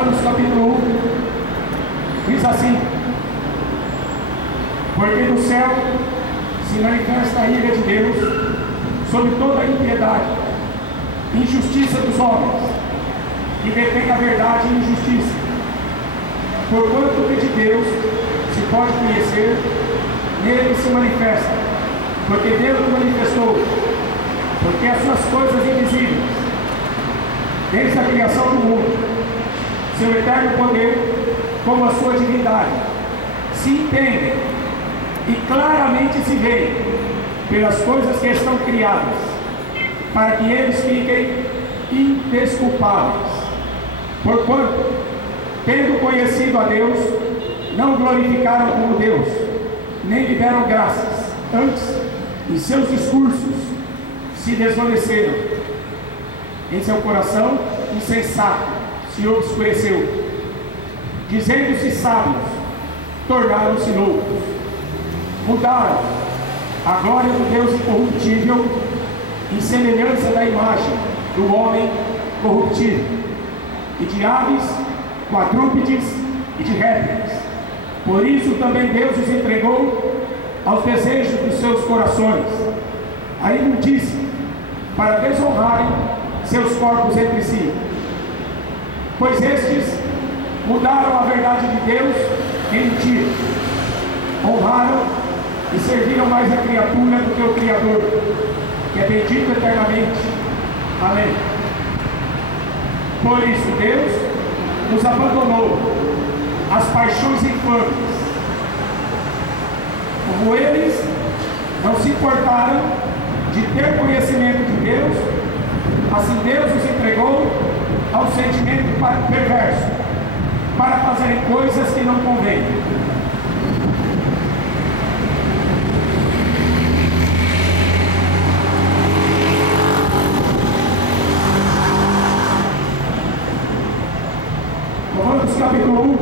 Romanos capítulo 1 diz assim: porque do céu se manifesta a ira de Deus sobre toda a impiedade, injustiça dos homens, que detém a verdade e injustiça. Porquanto o que de Deus se pode conhecer, nele se manifesta, porque Deus o manifestou, porque as suas coisas invisíveis, desde a criação do mundo, seu eterno poder, como a sua divindade, se entendem e claramente se veem pelas coisas que estão criadas, para que eles fiquem indesculpáveis. Porquanto, tendo conhecido a Deus, não glorificaram como Deus, nem lhe deram graças, antes, em seus discursos, se desvaneceram, em seu coração insensato se obscureceu, dizendo-se sábios, tornaram-se loucos, mudaram a glória do Deus incorruptível em semelhança da imagem do homem corruptível, e de aves, quadrúpedes e de répteis. Por isso também Deus os entregou aos desejos dos seus corações, a imundícia, para desonrarem seus corpos entre si. Pois estes mudaram a verdade de Deus em mentira, honraram e serviram mais a criatura do que o Criador, que é bendito eternamente. Amém. Por isso Deus nos abandonou às paixões infames. Como eles não se importaram de ter conhecimento de Deus, assim Deus os entregou ao sentimento perverso, para fazerem coisas que não convêm. Romanos capítulo 1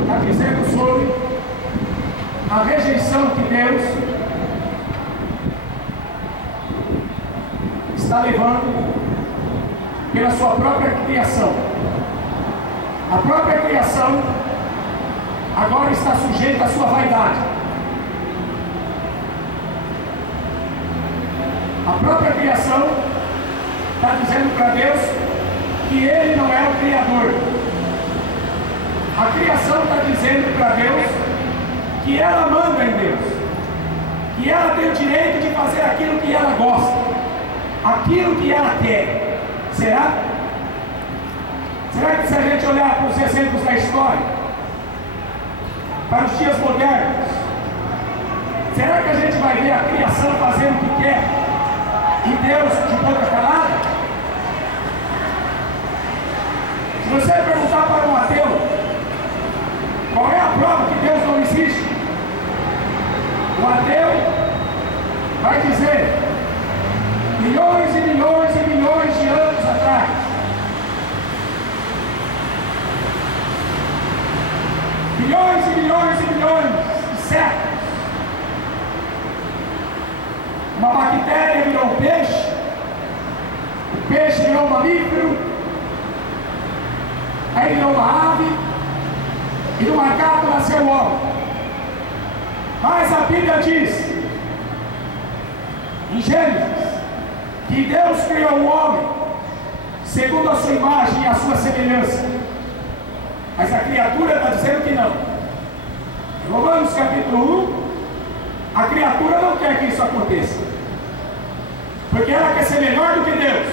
está dizendo sobre a rejeição que Deus está levando pela sua própria criação. A própria criação agora está sujeita à sua vaidade. A própria criação está dizendo para Deus que Ele não é o Criador. A criação está dizendo para Deus que ela manda em Deus, que ela tem o direito de fazer aquilo que ela gosta, aquilo que ela quer. Será? Será que se a gente olhar para os exemplos da história, para os dias modernos, será que a gente vai ver a criação fazendo o que quer e Deus de boca calada? Se você perguntar para um ateu qual é a prova que Deus não existe, o ateu vai dizer: milhões e milhões e milhões de anos atrás, milhões e milhões e milhões de séculos, uma bactéria virou um peixe, o peixe virou um mamífero, aí virou uma ave, e do macaco nasceu o homem. Mas a Bíblia diz em Gênesis que Deus criou o homem segundo a sua imagem e a sua semelhança. Mas a criatura está dizendo que não. Em Romanos capítulo 1, a criatura não quer que isso aconteça, porque ela quer ser melhor do que Deus.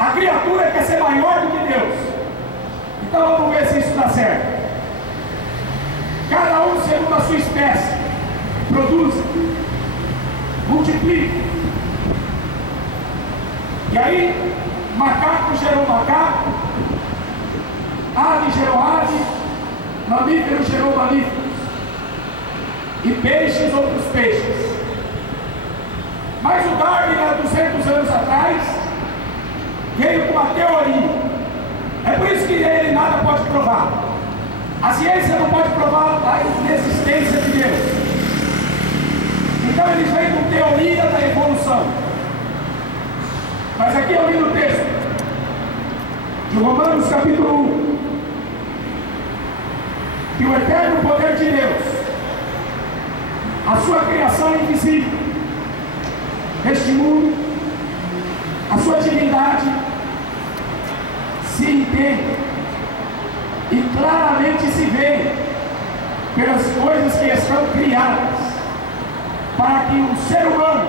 A criatura quer ser maior do que Deus. Então vamos ver se isso dá certo. Cada um segundo a sua espécie, produza, multiplica. E aí, macaco gerou macaco, ave gerou ave, mamífero gerou mamíferos, e peixes outros peixes. Mas o Darwin, há 200 anos atrás, veio com uma teoria. É por isso que ele nada pode provar. A ciência não pode provar a inexistência de Deus. Então eles vêm com teoria da evolução. Mas aqui eu li no texto, de Romanos capítulo 1, que o eterno poder de Deus, a sua criação invisível, este mundo, a sua divindade, se entende e claramente se vê pelas coisas que estão criadas, para que o ser humano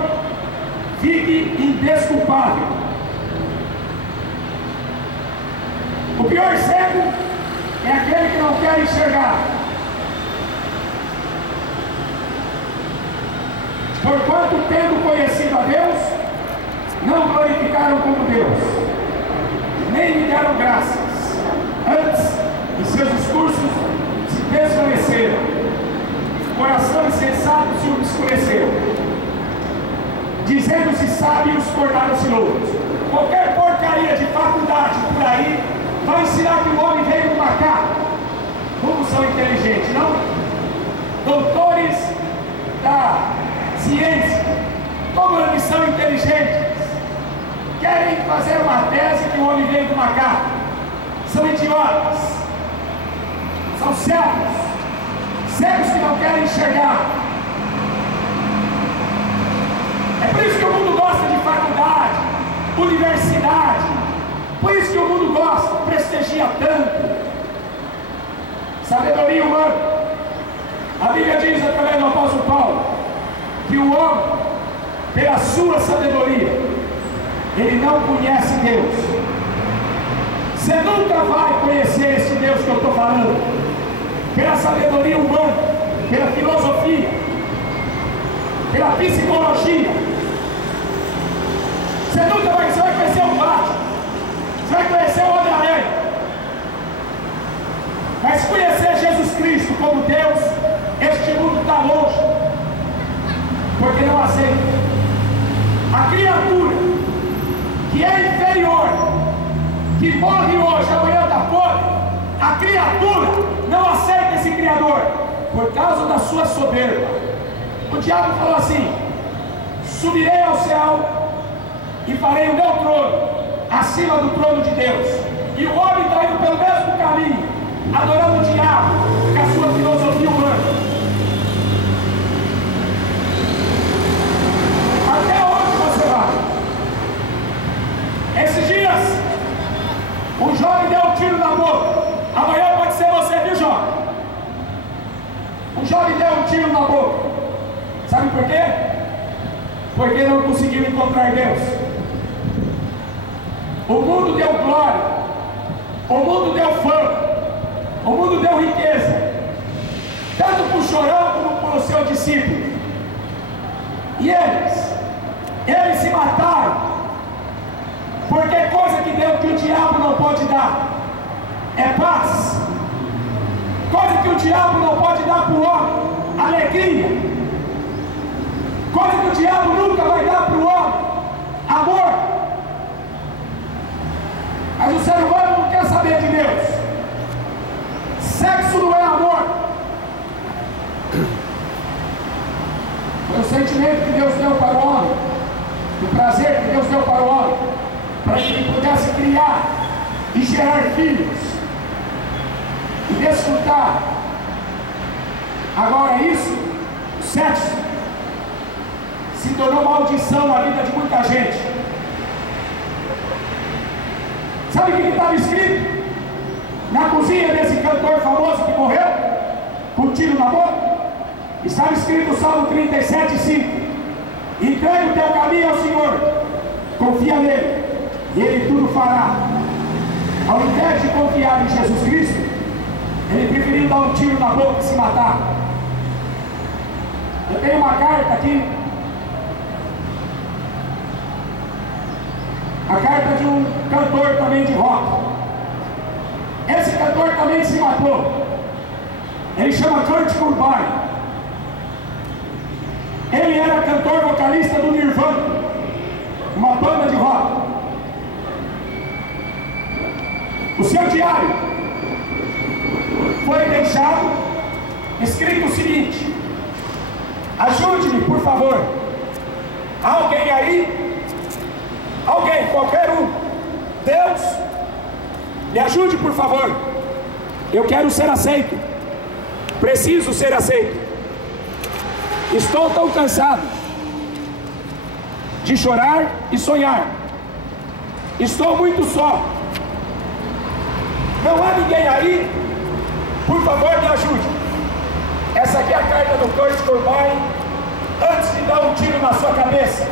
fique indesculpável. O pior cego é aquele que não quer enxergar. Porquanto, tendo conhecido a Deus, não glorificaram como Deus, nem lhe deram graças. Antes, em seus discursos, se desvaneceram. O coração insensato se obscureceu. Dizendo-se sábios, tornaram-se loucos. Qualquer porcaria de faculdade por aí vai ensinar que o homem veio do macaco. Como são inteligentes, não? Doutores da ciência, como eles são inteligentes, querem fazer uma tese que o homem veio do macaco. São idiotas, são cegos, cegos que não querem enxergar. É por isso que o mundo gosta de faculdade, universidade, por isso que o mundo gosta, prestigia tanto. Sabedoria humana. A Bíblia diz através do apóstolo Paulo que o homem, pela sua sabedoria, ele não conhece Deus. Você nunca vai conhecer esse Deus que eu estou falando, pela sabedoria humana, pela filosofia, pela psicologia. Você nunca vai, você vai conhecer o Batman, você vai conhecer o Homem-Aranha, mas conhecer Jesus Cristo como Deus, este mundo está longe, porque não aceita. A criatura que é inferior, que morre hoje, amanhã está podre, a criatura não aceita esse Criador, por causa da sua soberba. O diabo falou assim: subirei ao céu e farei o meu trono acima do trono de Deus. E o homem está indo pelo mesmo caminho, adorando o diabo com a sua filosofia humana. Até onde você vai? Esses dias, um jovem deu um tiro na boca. Amanhã pode ser você, viu, jovem? Um jovem deu um tiro na boca. Sabe por quê? Porque não conseguiu encontrar Deus. O mundo deu glória, o mundo deu fama, o mundo deu riqueza, tanto para o chorão como para o seu discípulo. E eles se mataram, porque coisa que o diabo não pode dar é paz, coisa que o diabo não pode dar para o homem, alegria, coisa que o diabo nunca vai dar para o homem, amor. Mas o ser humano não quer saber de Deus. Sexo não é amor. Foi o sentimento que Deus deu para o homem, o prazer que Deus deu para o homem, para que ele pudesse criar e gerar filhos e desfrutar. Agora isso, o sexo, se tornou maldição na vida de muita gente. Sabe o que estava escrito na cozinha desse cantor famoso que morreu com um tiro na boca? Estava escrito no Salmo 37:5: entrega o teu caminho ao Senhor, confia nele e ele tudo fará. Ao invés de confiar em Jesus Cristo, ele preferiu dar um tiro na boca e se matar. Eu tenho uma carta aqui, a carta de um cantor também de rock. Esse cantor também se matou. Ele chama Kurt Cobain. Ele era cantor vocalista do Nirvana, uma banda de rock. O seu diário foi deixado escrito o seguinte: ajude-me, por favor. Alguém aí? Alguém, qualquer um. Deus, Me ajude, por favor. Eu quero ser aceito. Preciso ser aceito. Estou tão cansado de chorar e sonhar. Estou muito só. Não há ninguém aí? Por favor, me ajude. Essa aqui é a carta do Kurt Cobain antes de dar um tiro na sua cabeça.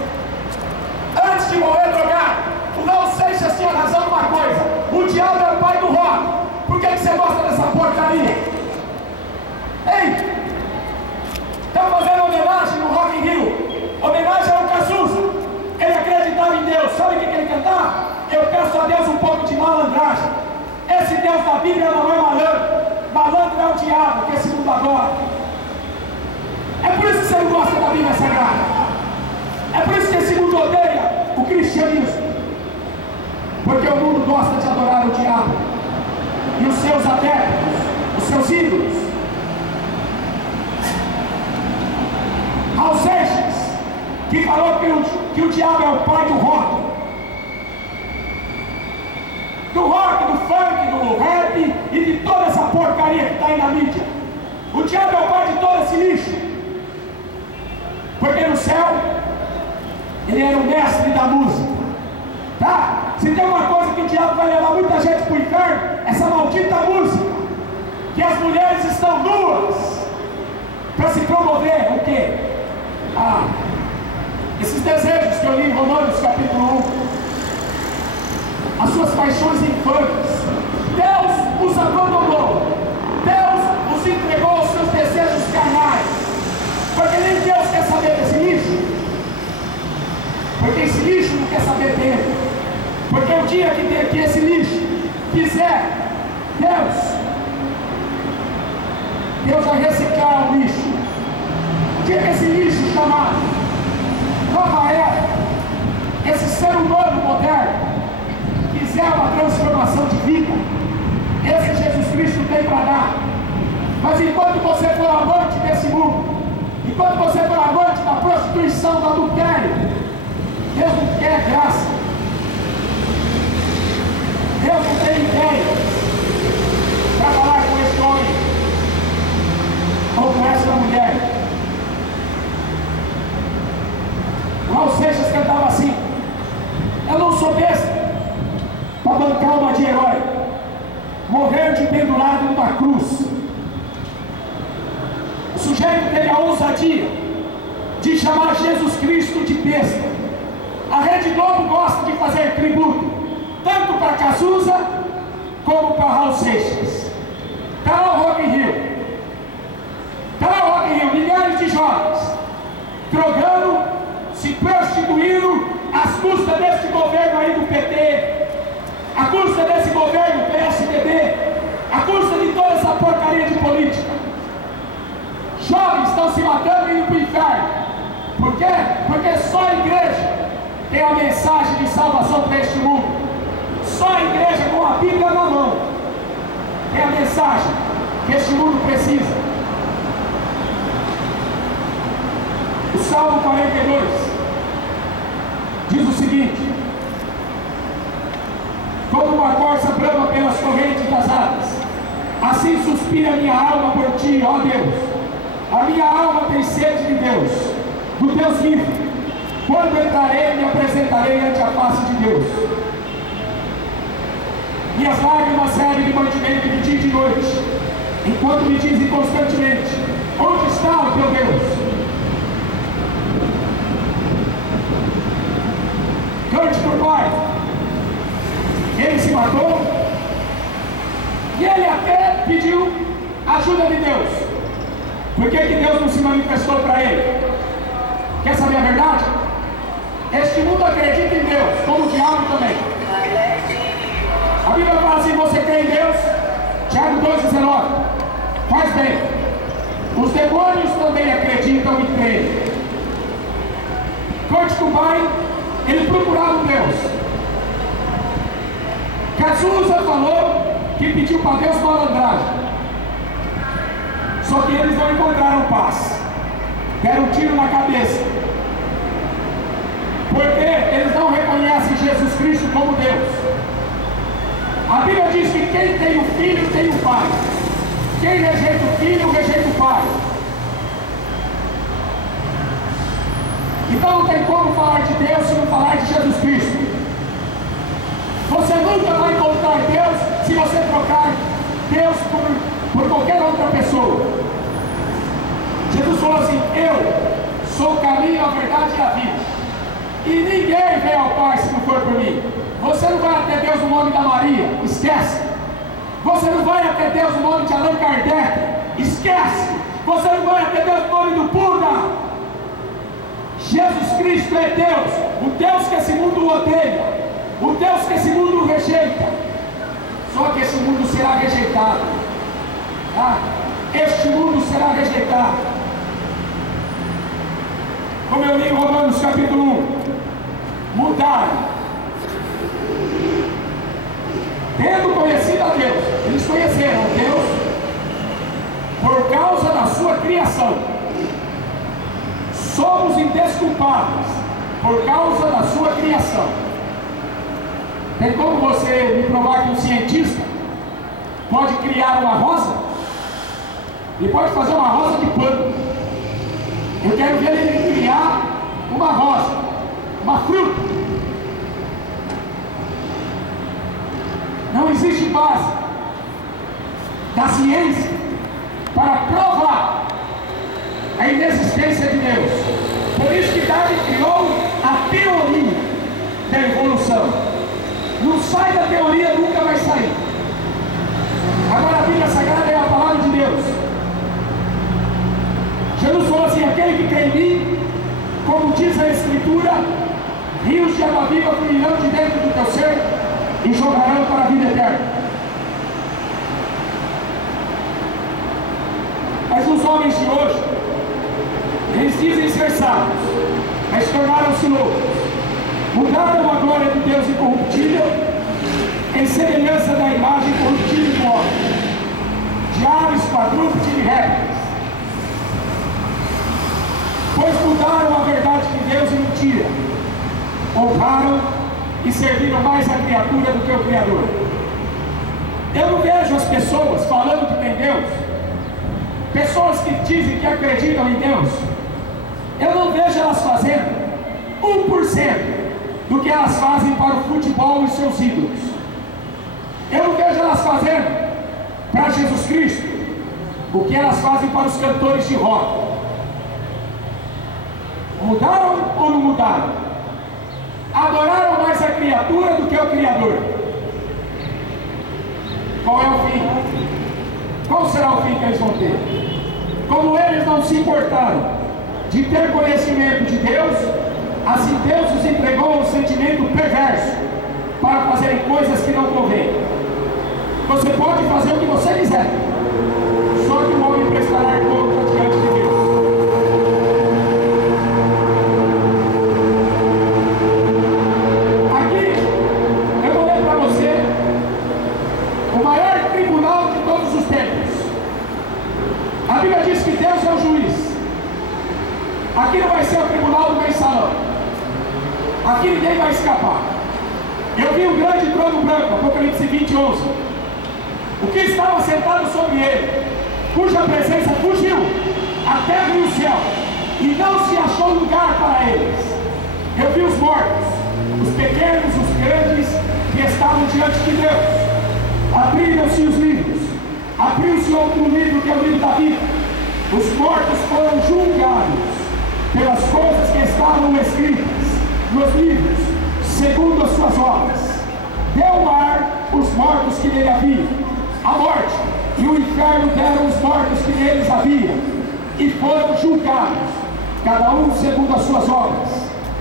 Antes de morrer drogado. O Raul Seixas tinha razão numa coisa: o diabo é o pai do rock. Por que você gosta dessa porcaria? Ei! Estão fazendo homenagem no Rock in Rio. Homenagem ao Cazuza. Ele acreditava em Deus. Sabe o que ele cantava? Eu peço a Deus um pouco de malandragem. Esse Deus da Bíblia não é malandro. Malandro é o diabo que esse mundo adora. É por isso que você não gosta da Bíblia Sagrada. É por isso que esse mundo odeia o cristianismo. Porque o mundo gosta de adorar o diabo e os seus adeptos, os seus ídolos. Raul Seixas, que falou que o diabo é o pai do rock. Do rock, do funk, do rap e de toda essa porcaria que está aí na mídia. O diabo é o pai de todo esse lixo. Porque no céu, ele era o mestre da música. Tá? Se tem uma coisa que o diabo vai levar muita gente para o inferno, essa maldita música. Que as mulheres estão nuas para se promover o quê? Esses desejos que eu li em Romanos capítulo 1. As suas paixões infames. Deus os abandonou. Deus os entregou aos seus desejos carnais. Porque nem Deus quer saber desse lixo. Porque esse lixo não quer saber dele. Porque o dia que esse lixo quiser, Deus vai reciclar o lixo. O dia que esse lixo chamado Nova Era, esse ser humano moderno, quiser uma transformação de vida, esse Jesus Cristo tem para dar. Mas enquanto você for amante desse mundo, enquanto você for amante da prostituição, do adultério, Deus não quer graça. Deus não tem ideia para falar com esse homem ou com essa mulher. Raul Seixas cantava assim: eu não sou besta para bancar uma de herói, morrer de pendurado numa cruz. O sujeito teve a ousadia de chamar Jesus Cristo de besta. A Rede Globo gosta de fazer tributo tanto para Cazuza como para Raul Seixas. Está lá o Rock in Rio. Está lá o Rock in Rio. Milhares de jovens drogando, se prostituindo às custas desse governo aí do PT, à custa desse governo PSDB, à custa de toda essa porcaria de política. Jovens estão se matando e indo para o inferno. Por quê? Porque só a igreja tem a mensagem de salvação para este mundo. Só a igreja com a Bíblia na mão tem a mensagem que este mundo precisa. O Salmo 42 diz o seguinte: como uma corça brama pelas correntes das águas, assim suspira a minha alma por ti, ó Deus. A minha alma tem sede de Deus, do Deus vivo. Quando entrarei, me apresentarei ante a face de Deus. Minhas lágrimas servem de mantimento de dia e de noite, enquanto me dizem constantemente: onde está o teu Deus? Kurt Cobain, ele se matou e ele até pediu ajuda de Deus. Por que Deus não se manifestou para ele? Quer saber a verdade? Este mundo acredita em Deus, como o diabo também. A Bíblia fala assim: você crê em Deus? Tiago 2,19. Faz bem. Os demônios também acreditam e creem. Kurt Cobain, ele procurava um Deus. Cazuza falou que pediu para Deus malandragem. Só que eles não encontraram paz. Deram um tiro na cabeça. Porque eles não reconhecem Jesus Cristo como Deus. A Bíblia diz que quem tem o filho tem o pai. Quem rejeita o filho, rejeita o pai. Então não tem como falar de Deus se não falar de Jesus Cristo. Você nunca vai encontrar Deus se você trocar Deus por qualquer outra pessoa. Jesus falou assim: eu sou o caminho, a verdade e a vida. E ninguém vem ao Pai se não for por mim. Você não vai até Deus no nome da Maria, esquece. Você não vai até Deus no nome de Allan Kardec, esquece. Você não vai até Deus no nome do Buda. Jesus Cristo é Deus, o Deus que esse mundo odeia, o Deus que esse mundo rejeita. Só que esse mundo será rejeitado. Tá? Este mundo será rejeitado. Como eu li em Romanos capítulo 1, mudaram. Tendo conhecido a Deus, eles conheceram Deus por causa da sua criação. Somos indesculpáveis por causa da sua criação. Tem como você me provar que um cientista pode criar uma rosa? Ele pode fazer uma rosa de pano. Eu quero ver ele criar uma rosa, uma fruta. Não existe base da ciência para provar a inexistência de Deus. Por isso que Darwin criou a teoria da evolução. Não sai da teoria, nunca vai sair. Agora a Bíblia Sagrada é a palavra de Deus. Jesus falou assim: aquele que crê em mim, como diz a Escritura, rios de água viva fluirão de dentro do teu ser e jogarão para a vida eterna. Mas os homens de hoje, eles dizem ser sábios, mas tornaram-se loucos. Mudaram a glória do Deus incorruptível em semelhança da imagem corruptível do homem, de aves, quadrúpedes e répteis. Pois mudaram a verdade de Deus em mentira, honraram e serviram mais a criatura do que o Criador. Eu não vejo as pessoas falando que tem Deus, pessoas que dizem que acreditam em Deus, eu não vejo elas fazendo 1% do que elas fazem para o futebol e seus ídolos. Eu não vejo elas fazendo para Jesus Cristo o que elas fazem para os cantores de rock. Mudaram ou não mudaram? Adoraram mais a criatura do que o Criador. Qual é o fim? Qual será o fim que eles vão ter? Como eles não se importaram de ter conhecimento de Deus, assim Deus os entregou um sentimento perverso para fazerem coisas que não convêm. Você pode fazer o que você quiser, só que o homem prestará conta diante de Deus. Aqui eu vou ler para você o maior tribunal de todos os tempos. A Bíblia diz que Deus é o juiz. Aqui não vai ser o tribunal do mensalão. Aqui ninguém vai escapar. Eu vi um grande trono branco, Apocalipse 20:11. O que estava sentado sobre ele, cuja presença fugiu a terra e o céu, e não se achou lugar para eles. Eu vi os mortos, os pequenos, os grandes, que estavam diante de Deus. Abriram-se os livros. Abriu-se outro livro, que é o livro da vida. Os mortos foram julgados pelas coisas que estavam escritas nos livros, segundo as suas obras. Deu ar os mortos que nele havia. A morte e o inferno deram os mortos que neles havia, e foram julgados, cada um segundo as suas obras.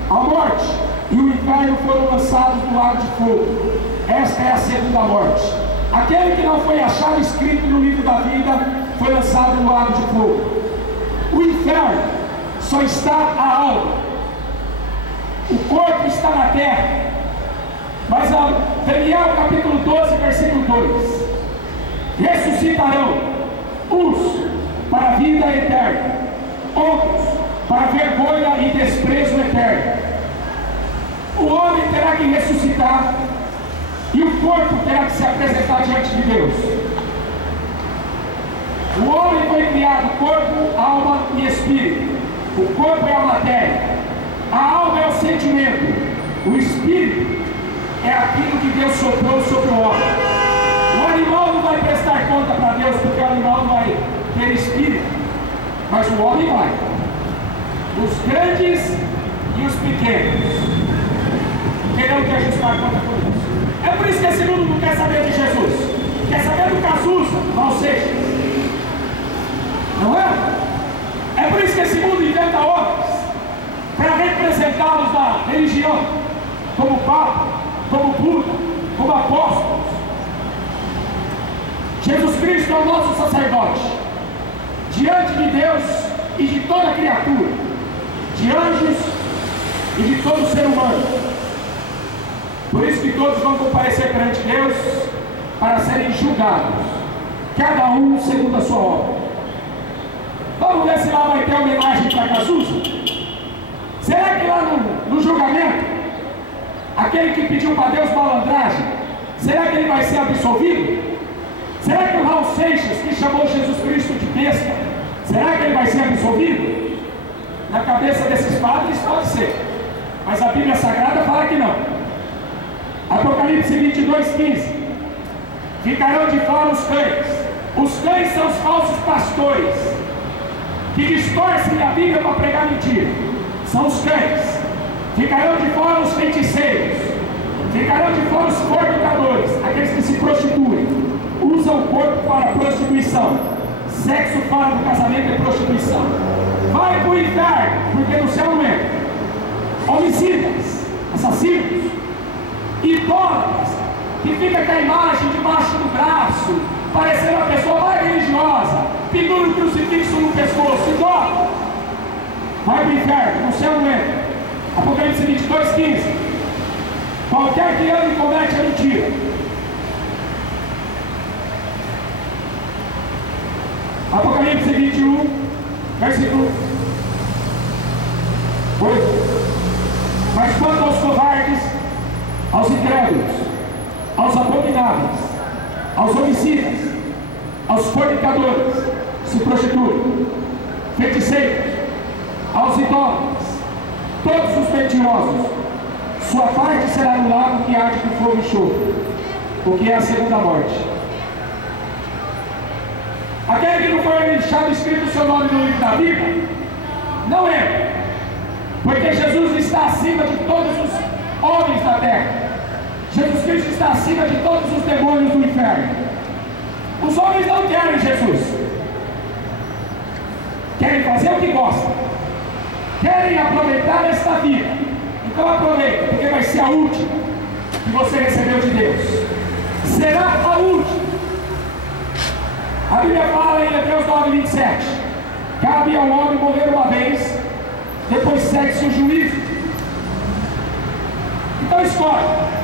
A morte e o inferno foram lançados no lago de fogo. Esta é a segunda morte. Aquele que não foi achado escrito no livro da vida foi lançado no lago de fogo. O inferno só está a alma. O corpo está na terra. Mas Daniel capítulo 12, versículo 2: ressuscitarão uns para a vida eterna, outros para vergonha e desprezo eterno. O homem terá que ressuscitar E o corpo terá que se apresentar diante de Deus. O homem foi criado corpo, alma e espírito. O corpo é a matéria, a alma é o sentimento, o espírito é aquilo que Deus soprou sobre o homem. O animal não vai prestar conta para Deus, porque o animal não vai ter espírito, mas o homem vai. Os grandes e os pequenos terão que ajustar conta com Deus. É por isso que esse mundo não quer saber de Jesus, quer saber do Cazuza, Raul Seixas. Não é? É por isso que esse mundo inventa homens para representá-los na religião, como Papa, como Buda, como apóstolos. Jesus Cristo é o nosso sacerdote, diante de Deus e de toda criatura, de anjos e de todo ser humano. Por isso que todos vão comparecer perante Deus para serem julgados, cada um segundo a sua obra. Vamos ver se lá vai ter homenagem para Cazuza? Será que lá no julgamento, aquele que pediu para Deus malandragem, será que ele vai ser absolvido? Será que o Raul Seixas, que chamou Jesus Cristo de besta, será que ele vai ser absolvido? Na cabeça desses padres pode ser, mas a Bíblia Sagrada fala que não. Apocalipse 22:15. Ficarão de fora os cães. Os cães são os falsos pastores, que distorcem a Bíblia para pregar mentira. São os cães. Ficarão de fora os feiticeiros. Ficarão de fora os fornicadores, aqueles que se prostituem, usam o corpo para prostituição. Sexo fora do casamento é prostituição. Vai para o inferno, porque no céu não é. Homicidas, assassinos, idólatras, que fica com a imagem debaixo do braço, parecendo uma pessoa mais religiosa, pendura o crucifixo no pescoço, idólatra. Vai para o inferno, no céu não é. Apocalipse 22:15. Qualquer que ame comete a mentira. Apocalipse 21, versículo 8. Mas quanto aos covardes, aos incrédulos, aos abomináveis, aos homicidas, aos fornicadores, se prostituem, feiticeiros, aos idólatras, todos os mentirosos, sua parte será no lago que arde com fogo e enxofre, o que é a segunda morte. Aquele que não foi deixado escrito o seu nome no livro da Bíblia, não é, porque Jesus está acima de todos os homens da terra. Jesus Cristo está acima de todos os demônios do inferno. Os homens não querem Jesus, querem fazer o que gostam, querem aproveitar esta vida. Então aproveita, porque vai ser a última que você recebeu de Deus. Será a última. A Bíblia fala em Hebreus 9:27. Cabe ao homem morrer uma vez, depois segue-se o juízo. Então escolhe.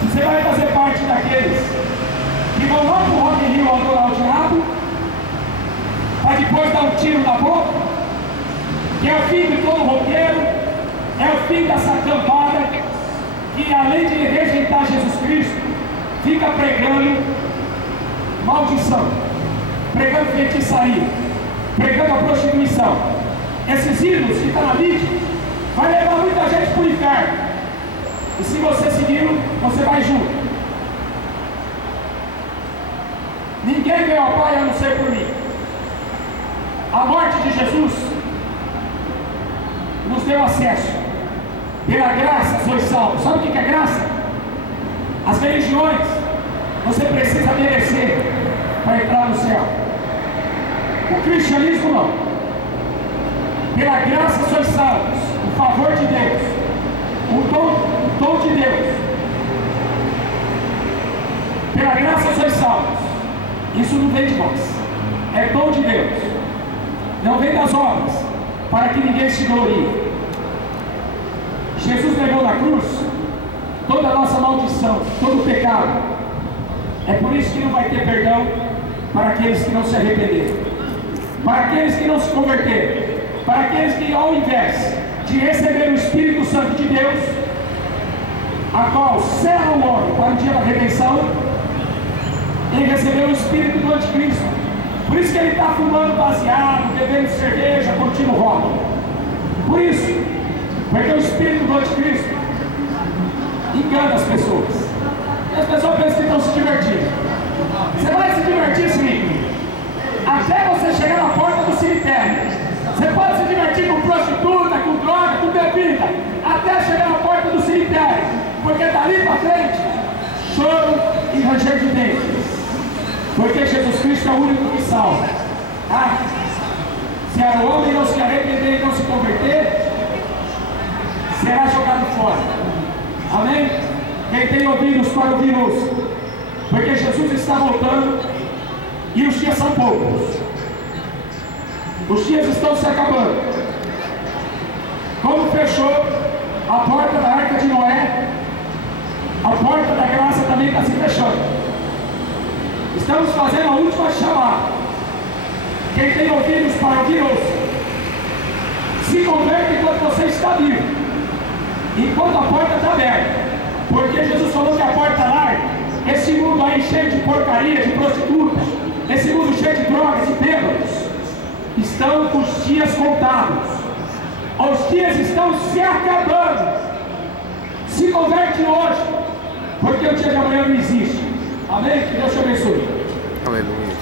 Se você vai fazer parte daqueles que vão lá para o Rock in Rio adorar o diabo, para depois dar um tiro na boca, que é o fim de todo roqueiro, é o fim dessa campada que, além de rejeitar Jesus Cristo, fica pregando maldição, pregando feitiçaria, pregando a prostituição. Esses ídolos que estão na mídia vai levar muita gente para o inferno. E se você seguir, você vai junto. Ninguém veio ao Pai a não ser por mim. A morte de Jesus nos deu acesso. Pela graça sois salvos. Sabe o que é graça? As religiões, você precisa merecer para entrar no céu. O cristianismo não. Pela graça sois salvos. O favor de Deus. O dom de Deus. Pela graça sois salvos. Isso não vem de nós. É dom de Deus. Não vem das obras, para que ninguém se glorie. Jesus levou na cruz toda a nossa maldição, todo o pecado. É por isso que não vai ter perdão para aqueles que não se arrependerem, para aqueles que não se converterem, para aqueles que, ao invés de receber o Espírito Santo de Deus, a qual sela o homem para o dia da redenção, ele recebeu o espírito do anticristo. Por isso que ele está fumando baseado, bebendo cerveja, curtindo roda. Por isso, porque o espírito do anticristo engana as pessoas. E as pessoas pensam que estão se divertindo. Você vai se divertir, sim, até você chegar na porta do cemitério. Você pode se divertir com prostituta, com droga, com bebida, até chegar na porta do cemitério, porque dali para frente, choro e ranger de dentes, porque Jesus Cristo é o único que salva. Se o homem não se arrepender e não se converter, será jogado fora. Amém? Quem tem ouvidos para ouvir-nos, porque Jesus está voltando e os dias são poucos. Os dias estão se acabando. Como fechou a porta da Arca de Noé, a porta da graça também está se fechando. Estamos fazendo a última chamada. Quem tem ouvidos para ouvir, ouça. Se converte enquanto você está vivo, enquanto a porta está aberta. Porque Jesus falou que a porta larga, esse mundo aí cheio de porcaria, de prostitutas, esse mundo cheio de drogas e bêbados, estão os dias contados. Os dias estão se acabando. Se converte hoje, porque o dia de amanhã não existe. Amém? Que Deus te abençoe. Aleluia.